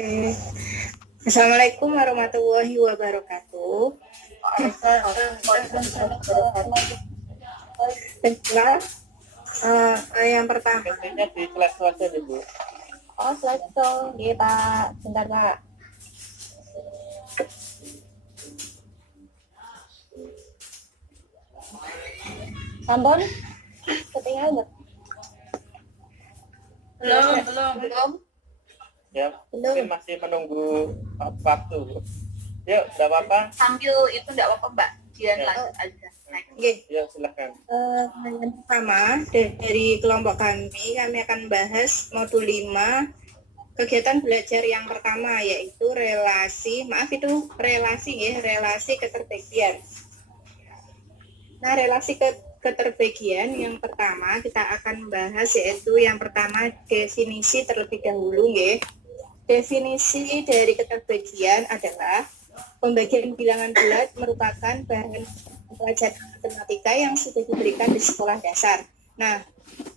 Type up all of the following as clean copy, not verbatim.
Oke. Assalamualaikum warahmatullahi wabarakatuh. Baiklah, yang pertama. Biasanya di kelas aja nih Bu. Oh, slideshow. Iya, Pak. Bentar, Pak. Sampun? Ketinggalan nggak? Belum. Ya, mungkin masih menunggu waktu Bu. Yuk, tidak apa-apa. Sambil itu enggak apa-apa Mbak, dia lanjut aja. Oke. Ya, silakan. Yang pertama dari kelompok kami akan bahas modul 5 kegiatan belajar yang pertama, yaitu relasi keterbagian. Nah, relasi keterbagian yang pertama kita akan bahas yaitu yang pertama definisi terlebih dahulu ya. Definisi dari keterbagian adalah pembagian bilangan bulat merupakan bahan pelajaran matematika yang sudah diberikan di sekolah dasar. Nah,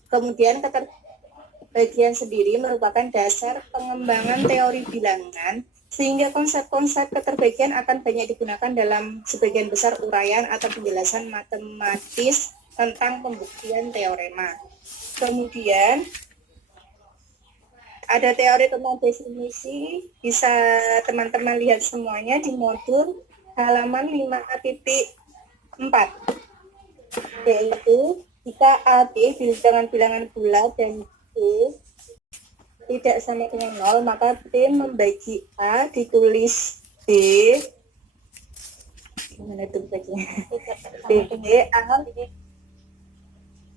kemudian keterbagian sendiri merupakan dasar pengembangan teori bilangan, sehingga konsep-konsep keterbagian akan banyak digunakan dalam sebagian besar uraian atau penjelasan matematis tentang pembuktian teorema. Kemudian ada teori tentang definisi, bisa teman-teman lihat semuanya di modul halaman 5.4, yaitu jika A, B dengan bilangan bulat dan B tidak sama dengan 0, maka B membagi A ditulis B, gimana itu baginya? B, A, B.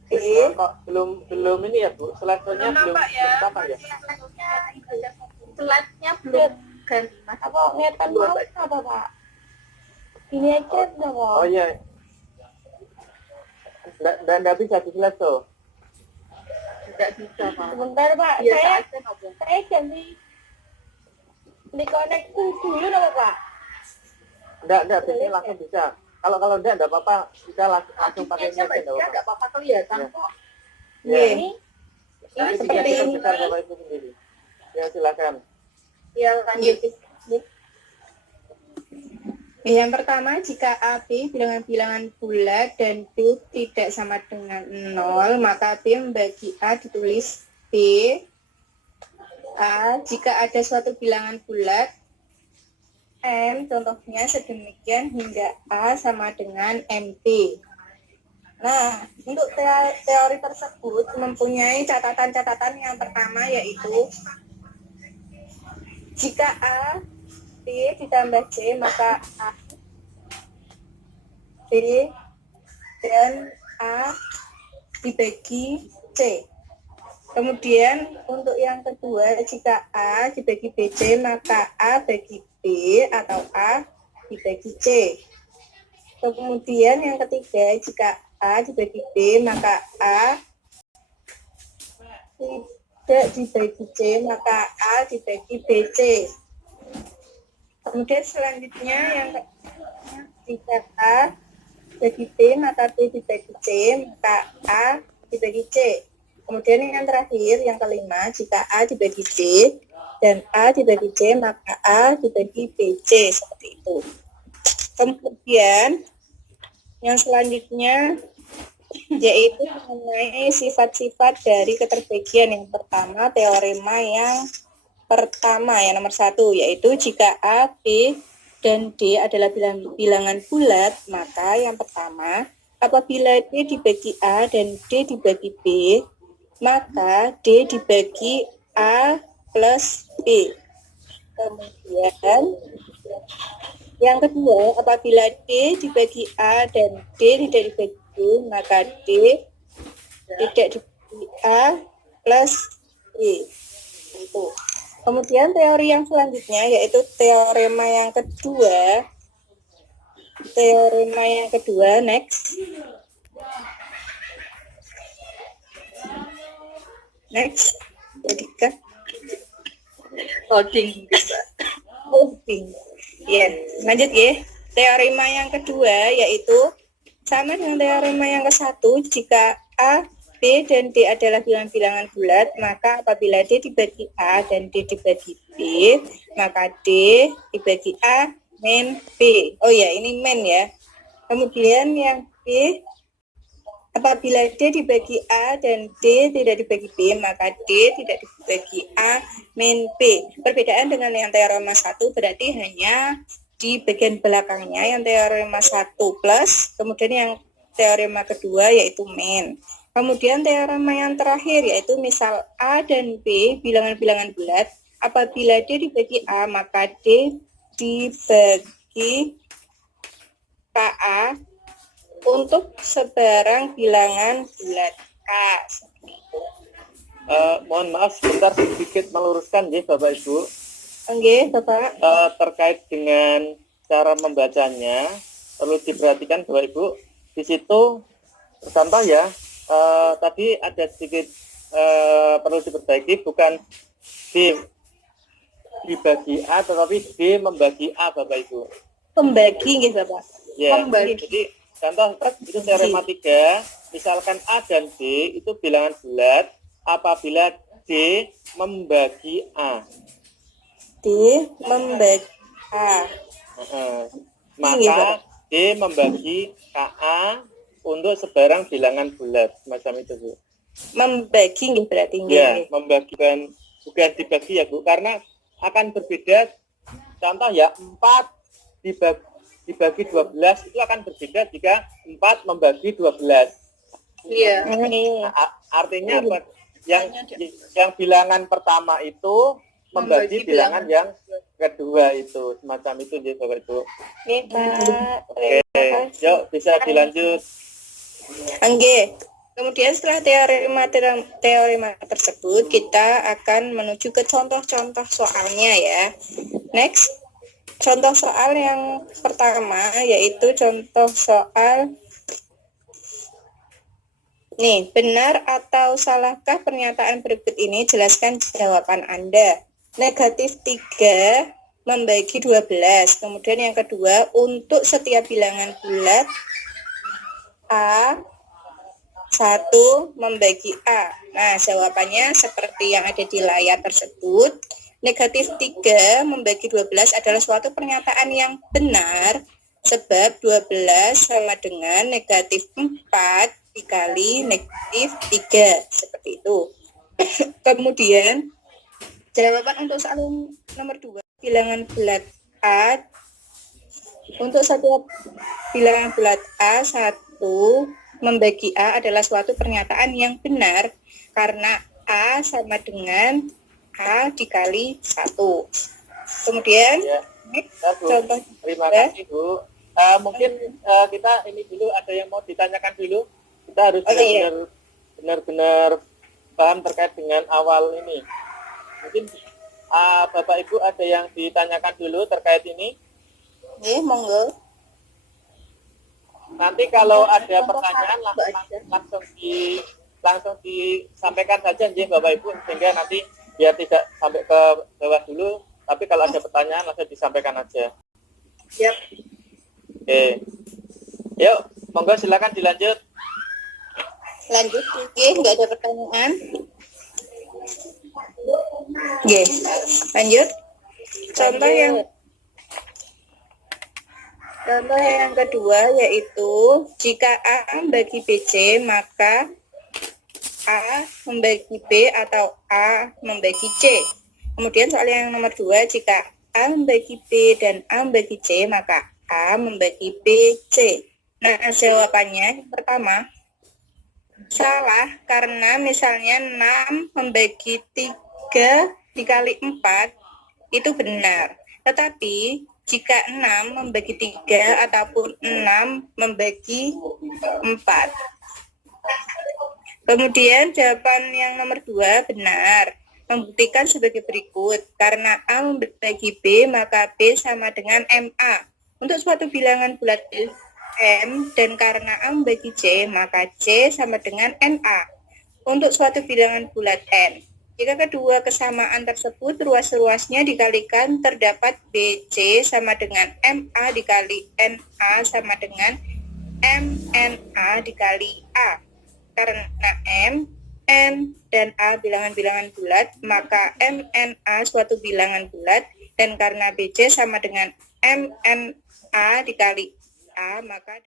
Kok belum ini ya Bu? Slide-nya belum tampak ya? Slide-nya belum ganti Mas. Apa ngeliatan mau apa, Pak? Ini aja udah kok. Oh iya. Nggak bisa di slide tuh. Enggak bisa Pak. Sebentar, Pak. Biasa aja Saya ganti connect dulu apa, Pak? Nggak, biasanya langsung bisa. Kalau nggak apa-apa, bisa langsung pakai ini aja. Enggak apa-apa kelihatan kok. Ya. Ini Seperti ini. Bisa Bapak Ibu sendiri. Ya, silakan. Ya lanjut. Yang pertama, jika A, B bilangan-bilangan bulat dan B tidak sama dengan 0, maka B membagi A ditulis B. A, jika ada suatu bilangan bulat M, contohnya sedemikian hingga A sama dengan MP. Nah, untuk teori tersebut mempunyai catatan-catatan yang pertama, yaitu jika A, B ditambah C, maka A, B dan A dibagi C. Kemudian untuk yang kedua, jika A dibagi BC, maka A bagi B atau A dibagi C. Kemudian yang ketiga, jika A dibagi B, maka A tidak dibagi C, maka A dibagi BC. Kemudian selanjutnya yang jika A dibagi B, maka B dibagi C, maka A dibagi C. Kemudian yang terakhir, yang kelima, jika A dibagi C dan A dibagi C, maka A dibagi BC, seperti itu. Kemudian yang selanjutnya yaitu mengenai sifat-sifat dari keterbagian. Yang pertama, teorema yang pertama, yang nomor 1, yaitu jika A, B, dan D adalah bilangan bulat, maka yang pertama, apabila D dibagi A dan D dibagi B, maka D dibagi A plus B. Kemudian yang kedua, apabila D dibagi A dan D tidak dibagi B, maka D tidak dibagi A plus B. Itu. Kemudian teori yang selanjutnya yaitu teorema yang kedua. Teorema yang kedua, next. Jadikan Loading. Ya, lanjut ya. Teorema yang kedua yaitu sama dengan teorema yang ke-1, jika A B dan D adalah bilangan-bilangan bulat, maka apabila D dibagi A dan D dibagi B, maka D dibagi A min B. Oh ya, ini min ya. Kemudian yang B, apabila D dibagi A dan D tidak dibagi B, maka D tidak dibagi A min B. Perbedaan dengan yang teorema 1 berarti hanya di bagian belakangnya yang teorema 1 plus, kemudian yang teorema kedua yaitu min. Kemudian teorema yang terakhir yaitu misal A dan B bilangan-bilangan bulat, apabila D dibagi A maka D dibagi KA untuk sebarang bilangan bulat K. Mohon maaf sebentar sedikit meluruskan ya Bapak Ibu. Oke, Bapak. Terkait dengan cara membacanya perlu diperhatikan Bapak Ibu. Di situ contoh ya, tadi ada sedikit perlu diperbaiki, bukan D dibagi A tetapi D membagi A Bapak Ibu. Pembagi nggih, Bapak. Ya, Membagi. jadi contoh itu teorema 3, misalkan A dan D itu bilangan bulat apabila D membagi A. D membagi A. Maka D membagi KA untuk sebarang bilangan bulat, semacam itu Bu. Membagi nggih berarti nggih. Ya, membagi bukan dibagi ya Bu, karena akan berbeda. Contoh ya, 4 dibagi 12 itu akan berbeda jika 4 membagi 12. Iya. Artinya apa? Yang bilangan pertama itu membagi bilangan yang kedua itu, semacam itu ya Bapak Ibu. Nggih, Pak. Oke, yuk bisa dilanjut. Oke. Kemudian setelah teorema tersebut, kita akan menuju ke contoh-contoh soalnya ya. Next, contoh soal yang pertama yaitu contoh soal nih, benar atau salahkah pernyataan berikut ini? Jelaskan jawaban Anda. Negatif 3 membagi 12. Kemudian yang kedua, untuk setiap bilangan bulat A 1 membagi A. Nah, jawabannya seperti yang ada di layar tersebut. Negatif 3 membagi 12 adalah suatu pernyataan yang benar sebab 12 sama dengan negatif 4 dikali negatif 3. Seperti itu. Kemudian jawaban untuk soal nomor 2, bilangan bulat A. Untuk setiap bilangan bulat A 1 membagi A adalah suatu pernyataan yang benar karena A sama dengan A dikali 1. Kemudian Ya, Bu. contoh Terima kasih Bu. Mungkin kita ini dulu ada yang mau ditanyakan dulu. Kita harus benar-benar paham terkait dengan awal ini. Mungkin Bapak Ibu ada yang ditanyakan dulu terkait ini. monggo. Nanti kalau ada pertanyaan langsung disampaikan saja nggih Bapak Ibu, sehingga nanti biar tidak sampai ke bawah dulu, tapi kalau ada pertanyaan langsung disampaikan aja. Ya. Oke. Yuk, monggo silakan dilanjut. Lanjut, nggak ada pertanyaan. Oke, lanjut. Contoh yang kedua yaitu jika A membagi BC maka A membagi B atau A membagi C. Kemudian soal yang nomor 2, jika A membagi B dan A membagi C maka A membagi B C. Nah, jawabannya yang pertama salah karena misalnya 6 membagi 3 dikali 4 itu benar. Tetapi jika 6 membagi 3 ataupun 6 membagi 4. Kemudian jawaban yang nomor 2 benar. Membuktikan sebagai berikut. Karena A membagi B, maka B sama dengan MA. Untuk suatu bilangan bulat M dan karena A membagi C, maka C sama dengan NA. Untuk suatu bilangan bulat N. Jika kedua kesamaan tersebut ruas-ruasnya dikalikan, terdapat BC sama dengan MA dikali NA sama dengan MNA dikali A. Karena M, N, dan A bilangan-bilangan bulat, maka MNA suatu bilangan bulat, dan karena BC sama dengan MNA dikali A, maka